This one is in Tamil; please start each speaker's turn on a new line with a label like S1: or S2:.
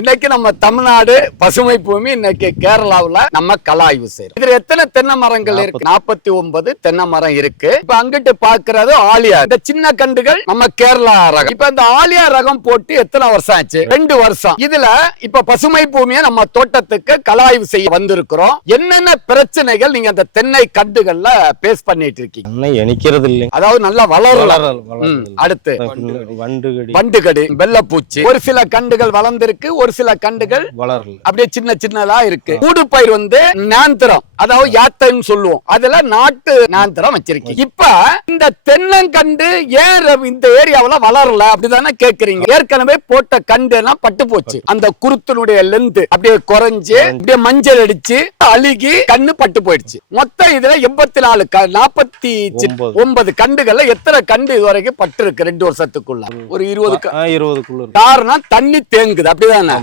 S1: இன்னைக்கு நம்ம தமிழ்நாடு பசுமை பூமி இன்னைக்கு கேரளாவுல நம்ம கல ஆய்வு செய்யறோம். இதுல எத்தனை தென்னை மரங்கள் இருக்கு? நாற்பத்தி ஒன்பது தென்னை மரம் இருக்கு. இப்ப அங்கிட்டு பாக்குறது ஆலியா. இந்த சின்ன கண்டுகள் நம்ம கேரளா ரகம். இப்ப இந்த ஆலியா ரகம் போட்டு எத்தனை வருஷம் ஆச்சு? ரெண்டு வருஷம். இதுல இப்ப பசுமை பூமியை நம்ம தோட்டத்துக்கு கல ஆய்வு செய்ய வந்திருக்கிறோம். என்னென்ன பிரச்சனைகள் நீங்க அந்த தென்னை கண்டுகள்ல பேஸ் பண்ணிட்டு இருக்கீங்க?
S2: இணைக்கிறது இல்லைங்க.
S1: அதாவது நல்லா வளரலாம்.
S2: வளரல்
S1: ம்,
S2: வளரல்
S1: அடுத்து.
S2: வண்டுகடி.
S1: வண்டுகடி வெள்ளப்பூச்சி. ஒரு சில கண்டுகள் வளர்ந்திருக்கு ஒரு சில கண்டுகள்
S2: வளரல்.
S1: அப்படியே சின்ன சின்னதா இருக்கு. கூடு பயிர் வந்து நாந்திரம் அதாவது யாத்தைன்னு சொல்லுவோம். அதுல நாட்டு நாந்திரம் வச்சிருக்கீங்க இப்ப இந்த தென்னங்கண்டு ஏன் இந்த ஏரியாவுல வளரல அப்படிதானே கேக்குறீங்க. ஏற்கனவே போட்ட கண்டு எல்லாம் பட்டு போச்சு. அந்த குருத்தினுடைய லென்த் அப்படியே குறைஞ்சு அப்படியே மஞ்சள் அடிச்சு அழுகி கண்ணு பட்டு போயிடுச்சு. மொத்தம் இதுல எண்பத்தி நாலு நாற்பத்தி
S2: ஒன்பது.
S1: கண்டுகள்ல எத்தனை கண்டு இது வரைக்கும் பட்டு இருக்கு ரெண்டு வருஷத்துக்குள்ள? ஒரு இருபது
S2: இருபதுக்குள்ள
S1: காரணம் தண்ணி தேங்குது அப்படிதானே?